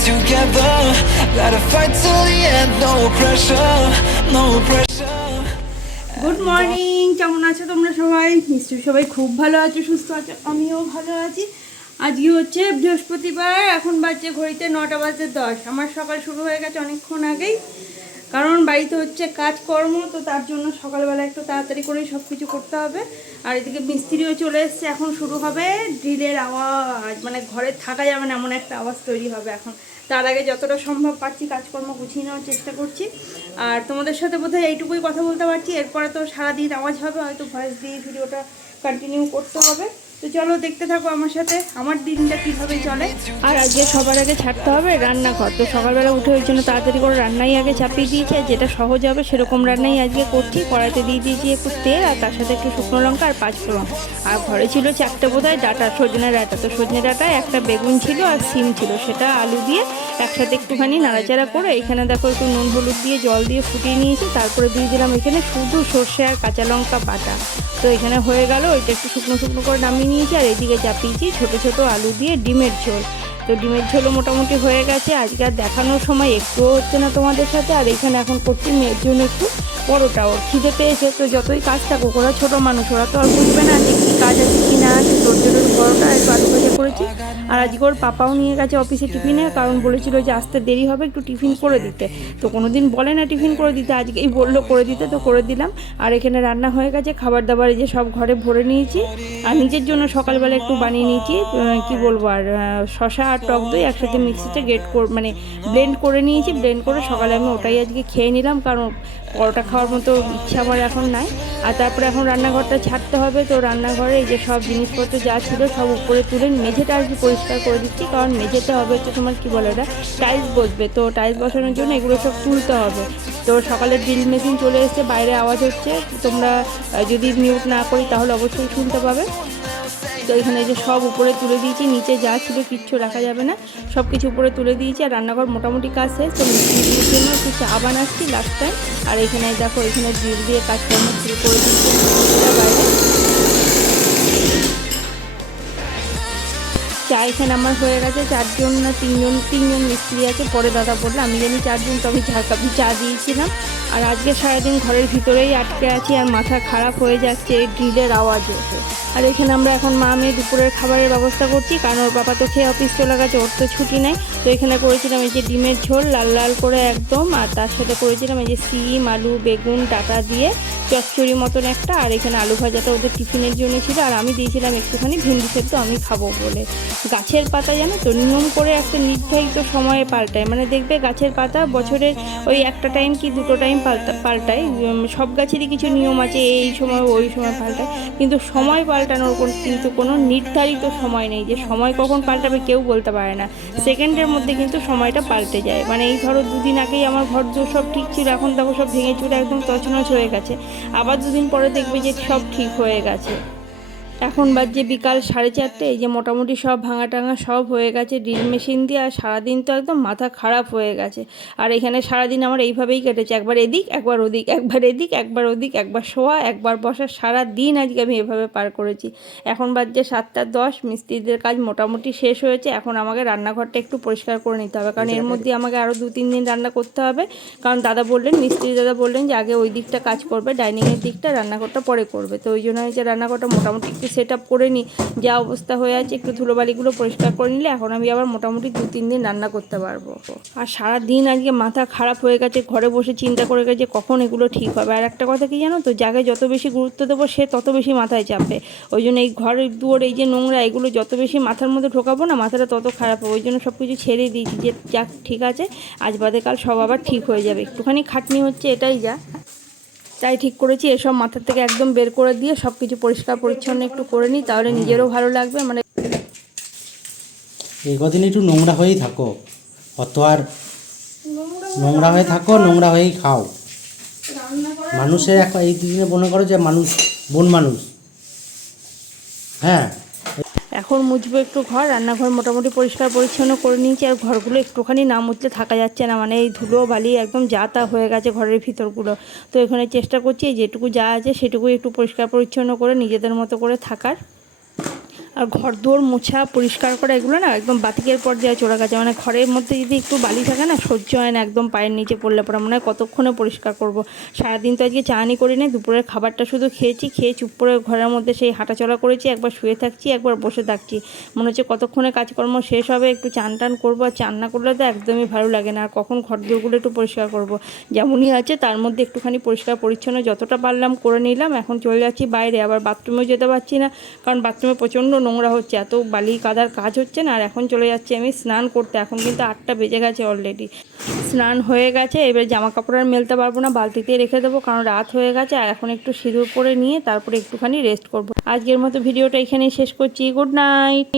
together. Gotta fight till the end, no pressure, no pressure. Good morning কেমন আছো তোমরা সবাই নিশ্চয়ই সবাই খুব ভালো আছো সুস্থ আছো আমিও ভালো আছি আজকে হচ্ছে বৃহস্পতিবার এখন বাজছে ঘড়িতে নটা বাজে দশ আমার সকাল শুরু হয়ে গেছে অনেকক্ষণ আগেই কারণ বাড়িতে হচ্ছে কাজকর্ম, তো তার জন্য সকালবেলা একটু তাড়াতাড়ি করে সব কিছু করতে হবে। আর এদিকে মিস্ত্রিও চলে এসছে, এখন শুরু হবে ড্রিলের আওয়াজ মানে ঘরে থাকা যাবে না, এমন একটা আওয়াজ তৈরি হবে এখন। তার আগে যতটা সম্ভব পারছি কাজকর্ম গুছিয়ে নেওয়ার চেষ্টা করছি। আর তোমাদের সাথে বোধহয় এইটুকুই কথা বলতে পারছি, এরপরে তো সারাদিন আওয়াজ হবে, হয়তো ভয়েস দিয়ে ভিডিওটা কন্টিনিউ করতে হবে। তো চলো দেখতে থাকো আমার সাথে। আমার দিনটা কীভাবে চলে? আর আজকে সবার আগে ছাড়তে হবে রান্নাঘর। তো সকালবেলা উঠে ওই জন্য তাড়াতাড়ি করে রান্নাই আগে চাপিয়ে দিয়েছি যেটা সহজ হবে সেরকম রান্নাই আজকে করছি। কড়াইতে দিয়ে দিয়েছি একটু তেল, আর তার সাথে একটু শুকনো লঙ্কা আর পাঁচ ফোড়ন আর ঘরে ছিল চারটে বোধহয় ডাটা, সজনে ডাটা। তো সজনে ডাটায় একটা বেগুন ছিল আর সিম ছিল। সেটা আলু দিয়ে একসাথে একটুখানি নাড়াচাড়া করে এখানে দেখো একটু নুন, হলুদ দিয়ে জল দিয়ে ফুটিয়ে নিয়েছি। তারপরে দিয়ে দিলাম এখানে শুধু সর্ষে আর কাঁচা লঙ্কা বাটা। তো এখানে হয়ে গেল, ওইটা একটু শুকনো শুকনো করে নামিয়ে নিয়েছি আর এদিকে চাপিয়েছি ছোট ছোট আলু দিয়ে ডিমের ঝোল। তো ডিমের ঝোলও মোটামুটি হয়ে গেছে। আজকে আর দেখানোর সময় একটুও হচ্ছে না তোমাদের সাথে। আর এখানে এখন করছি মেয়ের জন্য একটু পরোটা ওর খিদে পেয়েছে, তো যতই কাজ থাকুক ওরা ছোটো মানুষ, ওরা তো আর বুঝবে না যে কী কাজ আছে কি না আছে। তোর জন্য পরোটা একটু আলু ভাজা করেছি। আর আজকে ওর পাপাও নিয়ে গেছে অফিসে টিফিনে, কারণ বলেছিল যে আসতে দেরি হবে, একটু টিফিন করে দিতে। তো কোনো দিন বলে না টিফিন করে দিতে, আজকেই বলল করে দিতে, তো করে দিলাম। আর এখানে রান্না হয়ে গেছে, খাবার দাবার যে সব ঘরে ভরে নিয়েছি। আর নিজের জন্য সকালবেলা একটু বানিয়ে নিয়েছি কি বলব আর শশা আর টক দই একসাথে মিক্সিতে গেট করে মানে ব্লেন্ড করে নিয়েছি। ব্লেন্ড করে সকালে আমি ওটাই আজকে খেয়ে নিলাম, কারণ পরোটা খাওয়ার মতো ইচ্ছা আমার এখন নাই। আর তারপরে এখন রান্নাঘরটা ছাড়তে হবে, তো রান্নাঘরে এই যে সব জিনিসপত্র যা ছিল সব উপরে তুলে মেঝেটা আর কি পরিষ্কার করে দিচ্ছি, কারণ মেঝেতে হবে হচ্ছে তোমার কী বলে ওটা? টাইলস বসবে, তো টাইলস বসানোর জন্য এগুলো সব তুলতে হবে। তো সকালে ড্রিল মেশিন চলে এসছে, বাইরে আওয়াজ হচ্ছে, তোমরা যদি মিউট না করি তাহলে অবশ্যই শুনতে পাবে। তো এখানে যে সব উপরে তুলে দিয়েছি, নিচে যা ছিল কিচ্ছু রাখা যাবে না। সব কিছু উপরে তুলে দিয়েছি আর রান্নাঘর মোটামুটি কাজ শেষ। তো মিস্ত্রির জন্য একটু চা বানাচ্ছি লাস্ট টাইম আর এখানে দেখো, এখানে ড্রিল দিয়ে কাজকর্ম শুরু করে দিচ্ছি চা এখানে আমার হয়ে গেছে। চারজন না তিনজন তিনজন মিস্ত্রি আছে। পরে দাদা বলল, আমি জানি চারজন তো আমি চা কাপি চা দিয়েছিলাম। আর আজকে সারাদিন ঘরের ভিতরেই আটকে আছি আর মাথা খারাপ হয়ে যাচ্ছে এই ড্রিলের আওয়াজ। আওয়াজে আর এখানে আমরা এখন মা মেয়ে দুপুরের খাবারের ব্যবস্থা করছি, কারণ ওর বাবা তো খেয়ে অফিস চলে গেছে, ওর তো ছুটি নাই। তো এখানে করেছিলাম এই যে ডিমের ঝোল, লাল লাল করে একদম, আর তার সাথে করেছিলাম এই যে সিম, আলু, বেগুন, ডাটা দিয়ে চচ্চড়ি মতন একটা, আর এখানে আলু ভাজাটা ওদের টিফিনের জন্য ছিল, আর আমি দিয়েছিলাম একটুখানি ভেন্ডি সেদ্ধ, আমি খাব বলে। গাছের পাতা জানো তো নিয়ম করে একটা নির্ধারিত সময়ে পাল্টায় মানে দেখবে গাছের পাতা বছরের ওই একটা টাইম কি দুটো টাইম পাল্টা পাল্টায়। সব গাছেরই কিছু নিয়ম আছে, এই সময়, ওই সময় পাল্টায়। কিন্তু সময় পাল্টানোর কোন- কিন্তু কোনো নির্ধারিত সময় নেই যে সময় কখন পাল্টাবে কেউ বলতে পারে না। সেকেন্ডের মধ্যে কিন্তু সময়টা পাল্টে যায়। মানে এই ধরো দুদিন আগেই আমার ঘর জোর সব ঠিক ছিল, এখন দেখো সব ভেঙে চুরে একদম তছনছ হয়ে গেছে। আবার দুদিন পরে দেখবে যে সব ঠিক হয়ে গেছে। এখন বাজছে বিকাল সাড়ে চারটে, এই যে মোটামুটি সব ভাঙা টাঙা সব হয়ে গেছে, ড্রিল মেশিন দিয়ে, আর সারাদিন তো একদম মাথা খারাপ হয়ে গেছে। আর এখানে সারাদিন আমার এইভাবেই কেটেছে, একবার এদিক, একবার ওদিক, একবার এদিক, একবার ওদিক, একবার শোয়া, একবার বসা সারা দিন আজকে আমি এভাবে পার করেছি। এখন বাজছে সাতটা দশ, মিস্ত্রিদের কাজ মোটামুটি শেষ হয়েছে, এখন আমাকে রান্নাঘরটা একটু পরিষ্কার করে নিতে হবে, কারণ এর মধ্যে আমাকে আরও দু তিন দিন রান্না করতে হবে। কারণ দাদা বললেন, মিস্ত্রি দাদা বললেন যে আগে ওই দিকটা কাজ করবে, ডাইনিংয়ের দিকটা রান্নাঘরটা পরে করবে, তো ওই জন্য যে রান্নাঘরটা মোটামুটি একটু সেট আপ করে নিই যা অবস্থা হয়ে আছে, একটু ধুলোবালিগুলো পরিষ্কার করে নিলে এখন আমি আবার মোটামুটি দু, তিন দিন রান্না করতে পারব। আর সারা দিন আজকে মাথা খারাপ হয়ে গেছে, ঘরে বসে চিন্তা করে গেছে, কখন এগুলো ঠিক হবে? আর একটা কথা কি জানো তো যাকে যত বেশি গুরুত্ব দেবো, সে তত বেশি মাথায় চাপে। ওই জন্য এই ঘরের দুয়ার, এই যে নোংরা, এগুলো যত বেশি মাথার মধ্যে ঢোকাবো না, মাথাটা তত খারাপ হবে। ওই জন্য সব কিছু ছেড়ে দিয়েছি যে যাক, ঠিক আছে, আজ বাদে কাল সব আবার ঠিক হয়ে যাবে। একটুখানি খাটনি হচ্ছে, এটাই যা। তাই ঠিক করেছি, এসব মাথা থেকে একদম বের করে দিয়ে সব কিছু পরিষ্কার পরিচ্ছন্ন একটু করে নিই, তাহলে নিজেরও ভালো লাগবে মানে এই কদিন একটু নোংরা হয়েই থাকো। অত আর নোংরা হয়ে থাকো, নোংরা হয়েই খাও। মানুষের এক এই দিনে মনে করো যে মানুষ, বন মানুষ। হ্যাঁ? এখন মুছবো একটু ঘর, রান্নাঘর মোটামুটি পরিষ্কার পরিচ্ছন্ন করে নিয়েছি, আর ঘরগুলো একটুখানি না মুছলে থাকা যাচ্ছে না মানে এই ধুলো বালি একদম যা তা হয়ে গেছে ঘরের ভিতরগুলো। তো এখানে চেষ্টা করছি, যেটুকু যা আছে সেটুকু একটু পরিষ্কার পরিচ্ছন্ন করে নিজেদের মতো করে থাকার। আর ঘর দুয়ার মোছা পরিষ্কার করা, এগুলো না একদম বাতিকের পর্যায়ে চলে গেছে। মানে ঘরের মধ্যে যদি একটু বালি থাকে না, সহ্য হয় না, একদম পায়ের নিচে পড়লে পরে মনে হয় কতক্ষণে পরিষ্কার করব। সারাদিন তো আজকে চানি করি না, দুপুরের খাবারটা শুধু খেয়েছি, খেয়ে চুপ করে ঘরের মধ্যে সেই হাঁটাচলা করেছি, একবার শুয়ে থাকছি, একবার বসে থাকছি। মনে হচ্ছে কতক্ষণে কাজকর্ম শেষ হবে, একটু চান টান করব, আর চান না করলে তো একদমই ভালো লাগে না। আর কখন ঘর দুয়ারগুলো একটু পরিষ্কার করব? যেমনই আছে, তার মধ্যে একটুখানি পরিষ্কার পরিচ্ছন্ন যতটা পারলাম করে নিলাম। এখন চলে যাচ্ছি বাইরে, আবার বাথরুমেও যেতে পারছি না, কারণ বাথরুমে প্রচণ্ড নোংরা হচ্ছে, এত বালি কাদার কাজ হচ্ছে না, আর এখন চলে যাচ্ছি আমি স্নান করতে, এখন কিন্তু আটটা বেজে গেছে অলরেডি স্নান হয়ে গেছে, এবার জামা কাপড় আর মেলতে পারব না বালতিতে রেখে দেবো, কারণ রাত হয়ে গেছে, আর এখন একটু সিঁদুর পরে নিয়ে তারপরে একটুখানি রেস্ট করব। আজকের মতো ভিডিওটা এখানেই শেষ করছি গুড নাইট